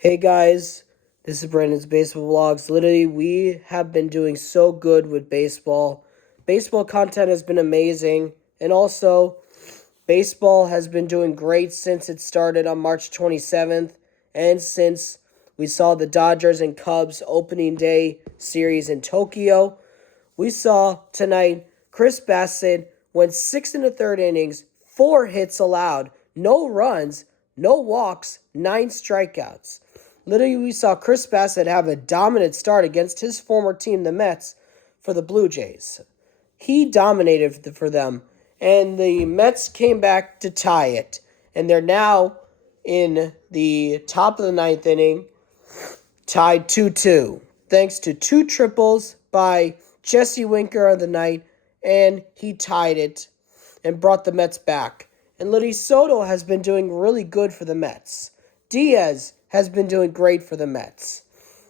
Hey guys, this is Brandon's Baseball Vlogs. Literally, we have been doing so good with baseball. Baseball content has been amazing, and also, baseball has been doing great since it started on March 27th, and since we saw the Dodgers and Cubs opening day series in Tokyo. We saw tonight Chris Bassett went 6 and a third innings, 4 hits allowed, no runs, no walks, 9 strikeouts. Literally, we saw Chris Bassett have a dominant start against his former team, the Mets, for the Blue Jays. He dominated for them, and the Mets came back to tie it. And they're now in the top of the ninth inning, tied 2-2, thanks to 2 triples by Jesse Winker on the night, and he tied it and brought the Mets back. And Liddy Soto has been doing really good for the Mets. Diaz has been doing great for the Mets.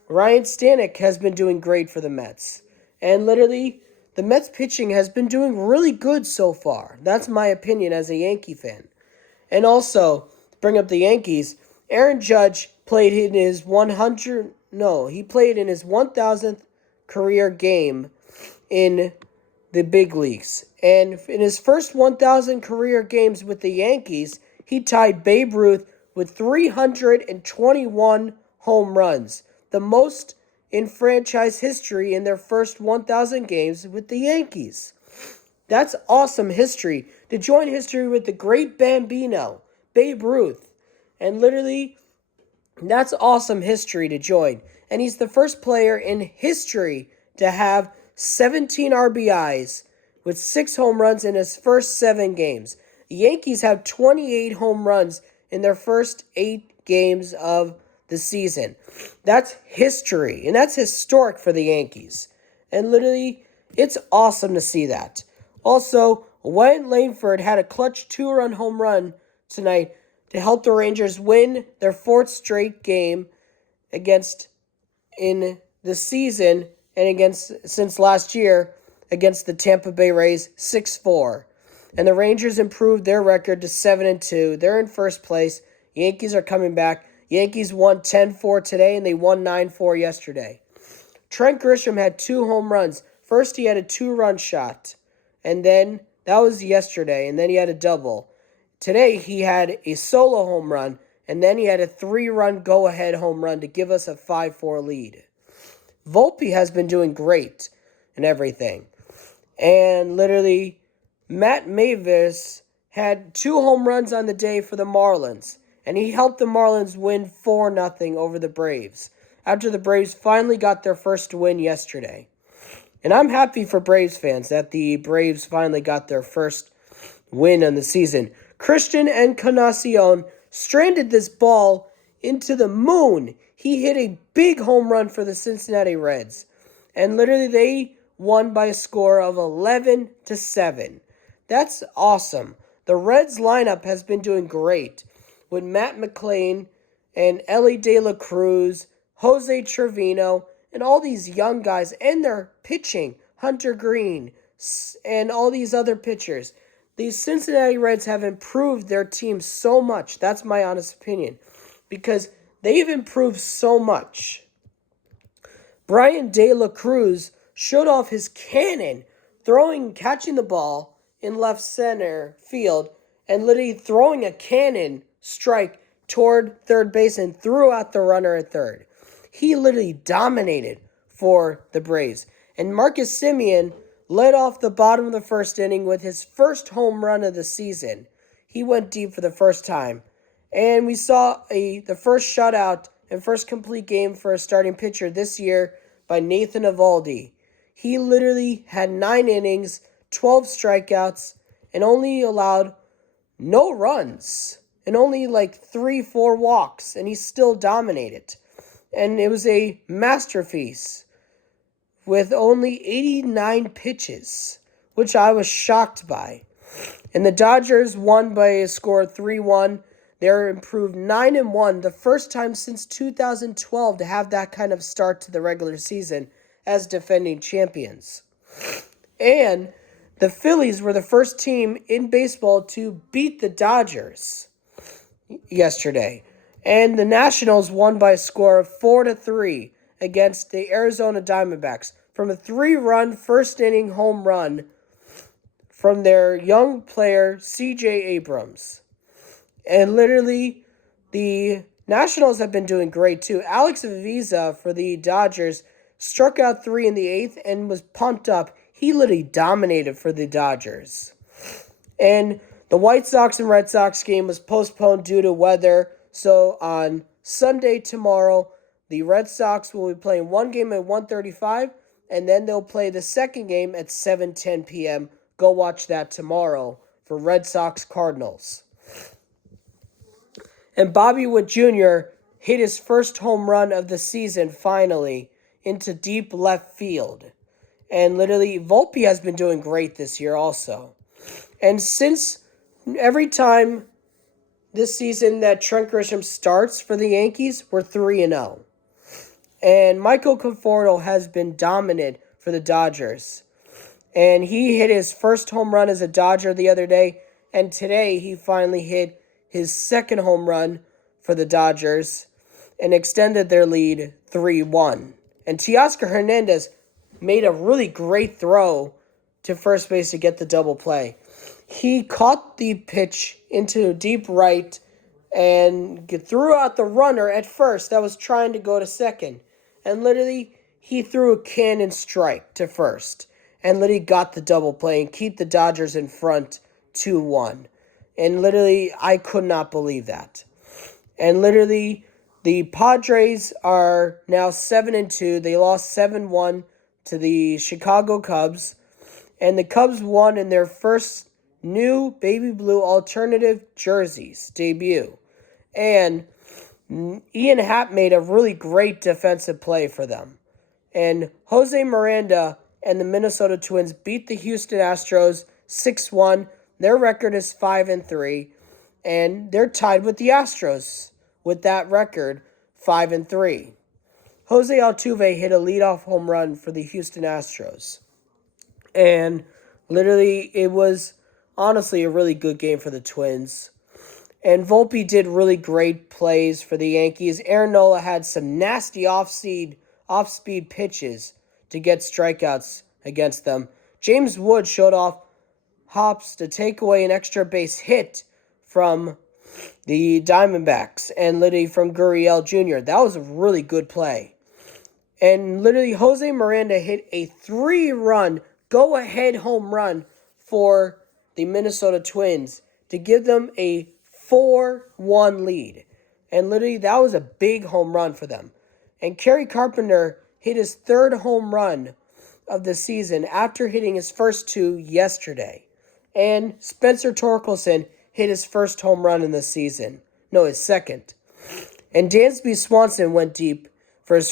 Ryan Stanek has been doing great for the Mets. And literally, the Mets pitching has been doing really good so far. That's my opinion as a Yankee fan. And also, to bring up the Yankees, Aaron Judge played in his 1000th career game in the big leagues. And in his first 1,000 career games with the Yankees, he tied Babe Ruth with 321 home runs, the most in franchise history in their first 1,000 games with the Yankees. That's awesome history, to join history with the great Bambino, Babe Ruth. And literally, that's awesome history to join. And he's the first player in history to have 17 RBIs with 6 home runs in his first 7 games. The Yankees have 28 home runs in their first 8 games of the season. That's history, and that's historic for the Yankees. And literally, it's awesome to see that. Also, Wyatt Langford had a clutch 2-run home run tonight to help the Rangers win their 4th straight game in the season and since last year against the Tampa Bay Rays 6-4. And the Rangers improved their record to 7-2. They're in first place. Yankees are coming back. Yankees won 10-4 today, and they won 9-4 yesterday. Trent Grisham had 2 home runs. First, he had a 2-run shot, and then that was yesterday, and then he had a double. Today, he had a solo home run, and then he had a 3-run go-ahead home run to give us a 5-4 lead. Volpe has been doing great and everything. And literally, Matt Mavis had 2 home runs on the day for the Marlins, and he helped the Marlins win 4-0 over the Braves, after the Braves finally got their first win yesterday. And I'm happy for Braves fans that the Braves finally got their first win on the season. Christian Encarnacion stranded this ball into the moon. He hit a big home run for the Cincinnati Reds. And literally they won by a score of 11-7. That's awesome. The Reds lineup has been doing great with Matt McClain and Ellie De La Cruz, Jose Trevino, and all these young guys, and their pitching, Hunter Green, and all these other pitchers. These Cincinnati Reds have improved their team so much. That's my honest opinion, because they've improved so much. Brian De La Cruz showed off his cannon, catching the ball in left center field, and literally throwing a cannon strike toward third base and threw out the runner at third. He literally dominated for the Braves. And Marcus Semien led off the bottom of the first inning with his first home run of the season. He went deep for the first time. And we saw the first shutout and first complete game for a starting pitcher this year by Nathan Eovaldi. He literally had 9 innings, 12 strikeouts, and only allowed no runs, and only 3-4 walks, and he still dominated. And it was a masterpiece with only 89 pitches, which I was shocked by. And the Dodgers won by a score of 3-1. They're improved 9-1, the first time since 2012 to have that kind of start to the regular season as defending champions. And the Phillies were the first team in baseball to beat the Dodgers yesterday. And the Nationals won by a score of 4-3 against the Arizona Diamondbacks from a 3-run first inning home run from their young player C.J. Abrams. And literally, the Nationals have been doing great too. Alex Avisa for the Dodgers struck out 3 in the 8th and was pumped up. He literally dominated for the Dodgers. And the White Sox and Red Sox game was postponed due to weather. So on Sunday tomorrow, the Red Sox will be playing one game at 1:35, and then they'll play the second game at 7:10 p.m. Go watch that tomorrow for Red Sox Cardinals. And Bobby Witt Jr. hit his first home run of the season finally into deep left field. And literally, Volpe has been doing great this year also. And since every time this season that Trent Grisham starts for the Yankees, we're 3-0. And Michael Conforto has been dominant for the Dodgers. And he hit his first home run as a Dodger the other day. And today he finally hit his second home run for the Dodgers and extended their lead 3-1. And Teoscar Hernandez made a really great throw to first base to get the double play. He caught the pitch into deep right and threw out the runner at first that was trying to go to second. And literally, he threw a cannon strike to first. And literally got the double play and keep the Dodgers in front 2-1. And literally, I could not believe that. And literally, the Padres are now 7-2. They lost 7-1 to the Chicago Cubs. And the Cubs won in their first new baby blue alternative jerseys debut. And Ian Happ made a really great defensive play for them. And Jose Miranda and the Minnesota Twins beat the Houston Astros 6-1. Their record is 5-3. And they're tied with the Astros with that record, 5-3. Jose Altuve hit a leadoff home run for the Houston Astros. And literally, it was honestly a really good game for the Twins. And Volpe did really great plays for the Yankees. Aaron Nola had some nasty off-speed pitches to get strikeouts against them. James Wood showed off hops to take away an extra base hit from the Diamondbacks and literally from Gurriel Jr. That was a really good play. And literally, Jose Miranda hit a 3-run go-ahead home run for the Minnesota Twins to give them a 4-1 lead. And literally, that was a big home run for them. And Kerry Carpenter hit his third home run of the season after hitting his first 2 yesterday. And Spencer Torkelson hit his first home run in the season. No, his second. And Dansby Swanson went deep for his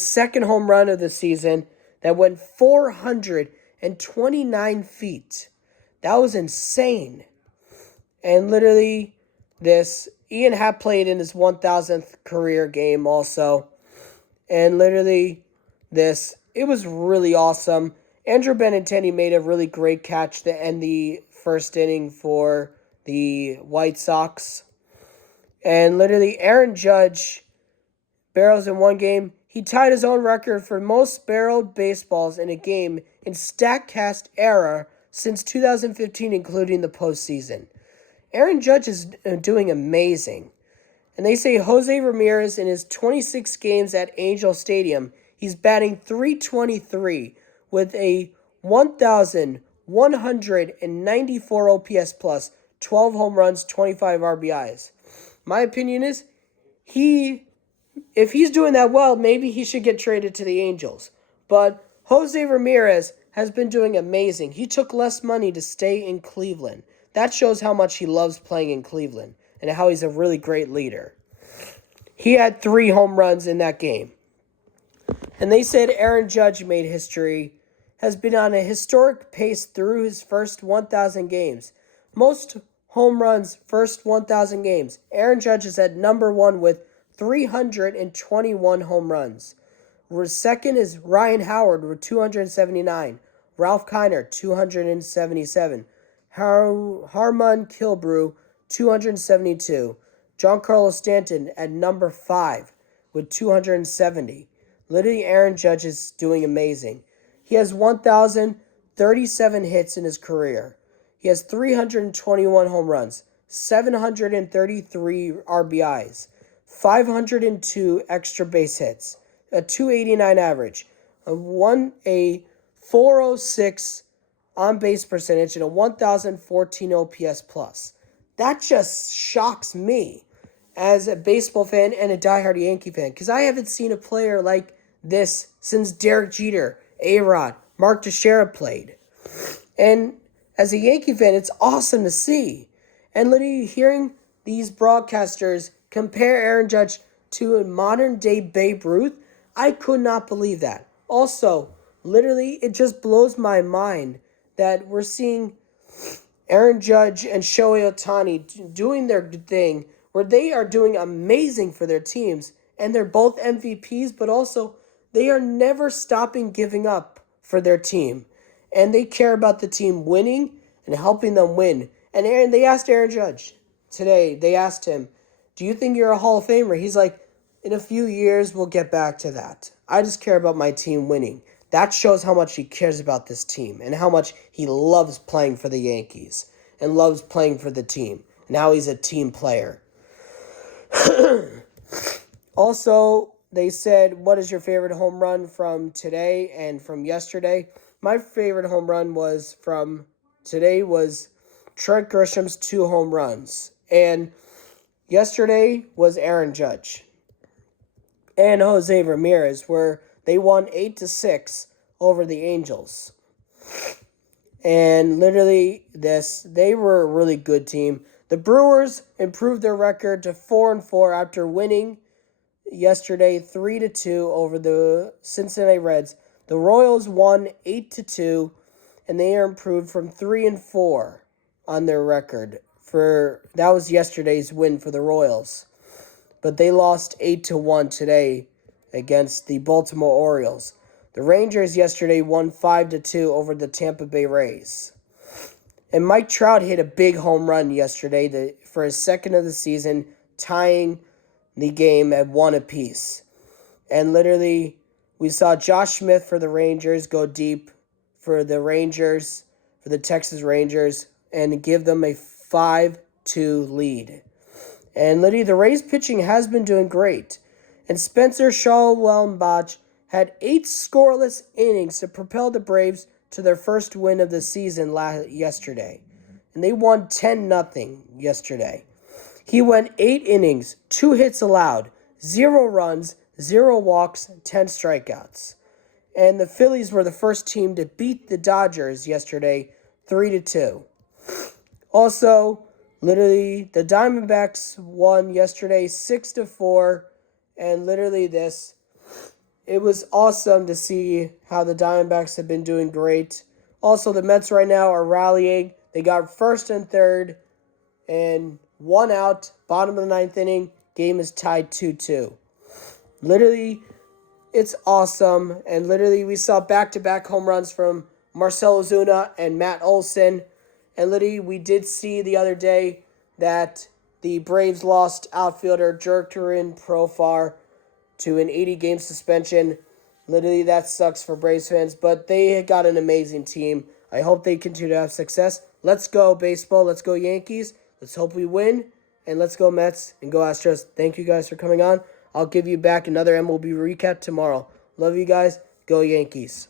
second home run of the season that went 429 feet. That was insane. And literally, Ian Happ played in his 1,000th career game also. And literally, it was really awesome. Andrew Benintendi made a really great catch to end the first inning for the White Sox. And literally, Aaron Judge barrels in one game. He tied his own record for most barreled baseballs in a game in StatCast era since 2015, including the postseason. Aaron Judge is doing amazing. And they say Jose Ramirez in his 26 games at Angel Stadium, he's batting .323 with a 1,194 OPS plus, 12 home runs, 25 RBIs. My opinion is, if he's doing that well, maybe he should get traded to the Angels. But Jose Ramirez has been doing amazing. He took less money to stay in Cleveland. That shows how much he loves playing in Cleveland and how he's a really great leader. He had 3 home runs in that game. And they said Aaron Judge made history, has been on a historic pace through his first 1,000 games. Most home runs first 1,000 games. Aaron Judge is at number 1 with 321 home runs. Second is Ryan Howard with 279. Ralph Kiner, 277. Harmon Killebrew, 272. Giancarlo Stanton at number 5 with 270. Literally, Aaron Judge is doing amazing. He has 1,037 hits in his career. He has 321 home runs, 733 RBIs, 502 extra base hits, a 289 average, a 406 on base percentage, and a 1,014 OPS plus. That just shocks me as a baseball fan and a diehard Yankee fan, because I haven't seen a player like this since Derek Jeter, A-Rod, Mark Teixeira played. And as a Yankee fan, it's awesome to see. And literally hearing these broadcasters compare Aaron Judge to a modern-day Babe Ruth, I could not believe that. Also, literally, it just blows my mind that we're seeing Aaron Judge and Shohei Ohtani doing their thing, where they are doing amazing for their teams, and they're both MVPs, but also they are never stopping giving up for their team. And they care about the team winning and helping them win. And they asked Aaron Judge today, they asked him, do you think you're a Hall of Famer? He's like, in a few years, we'll get back to that. I just care about my team winning. That shows how much he cares about this team and how much he loves playing for the Yankees and loves playing for the team and how he's a team player. Also, they said, what is your favorite home run from today and from yesterday? My favorite home run from today was Trent Grisham's 2 home runs. And yesterday was Aaron Judge and Jose Ramirez, where they won 8-6 over the Angels. And literally, they were a really good team. The Brewers improved their record to 4-4 after winning yesterday 3-2 over the Cincinnati Reds. The Royals won 8-2, and they are improved from 3-4 on their record. That was yesterday's win for the Royals. But they lost 8-1 today against the Baltimore Orioles. The Rangers yesterday won 5-2 over the Tampa Bay Rays. And Mike Trout hit a big home run yesterday for his second of the season, tying the game at 1 apiece. And literally, we saw Josh Smith for the Rangers go deep for the Texas Rangers, and give them a 5-2 lead. And literally, the Rays pitching has been doing great. And Spencer Schwellenbach had 8 scoreless innings to propel the Braves to their first win of the season yesterday. And they won 10-0 yesterday. He went 8 innings, 2 hits allowed, 0 runs, 0 walks, 10 strikeouts. And the Phillies were the first team to beat the Dodgers yesterday 3-2. Also, literally, the Diamondbacks won yesterday 6-4. And literally it was awesome to see how the Diamondbacks have been doing great. Also, the Mets right now are rallying. They got first and third and 1 out, bottom of the 9th inning. Game is tied 2-2. Literally, it's awesome. And literally, we saw back-to-back home runs from Marcell Ozuna and Matt Olson. And literally, we did see the other day that the Braves lost outfielder Jerkterin Profar to an 80-game suspension. Literally, that sucks for Braves fans, but they got an amazing team. I hope they continue to have success. Let's go, baseball. Let's go, Yankees. Let's hope we win. And let's go, Mets, and go Astros. Thank you guys for coming on. I'll give you back another MLB recap tomorrow. Love you guys. Go, Yankees.